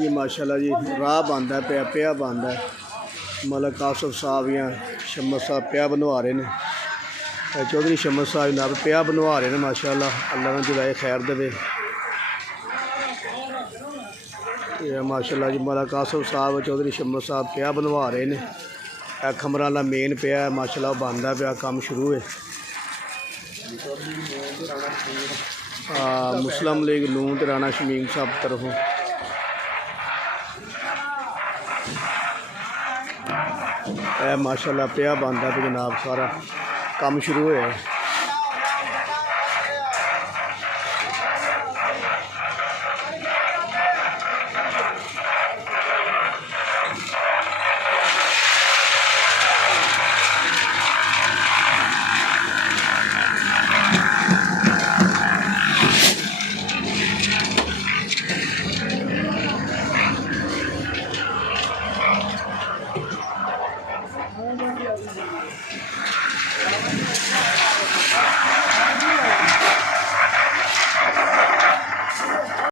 जी माशाल्लाह जी राह बंद है पिया बंद है मतलब कासफ साहब या शम्मद साहब पिया बनवा रहे हैं। चौधरी शम्मद साहब जनाब पिया बनवा रहे हैं माशाल्लाह अल्लाह ने जुलाए खैर दे। माशाल्लाह जी मौला कासफ साहब चौधरी शम्मद साहब पिया बनवा रहे हैं। खमरा वाला मेन पिया माशाल्लाह बंद है पिया काम शुरू है। मुस्लिम लीग नूं ते राणा शमीम साहब तरफों माशाल्लाह पिया बंद है जनाब सारा काम शुरू होया है।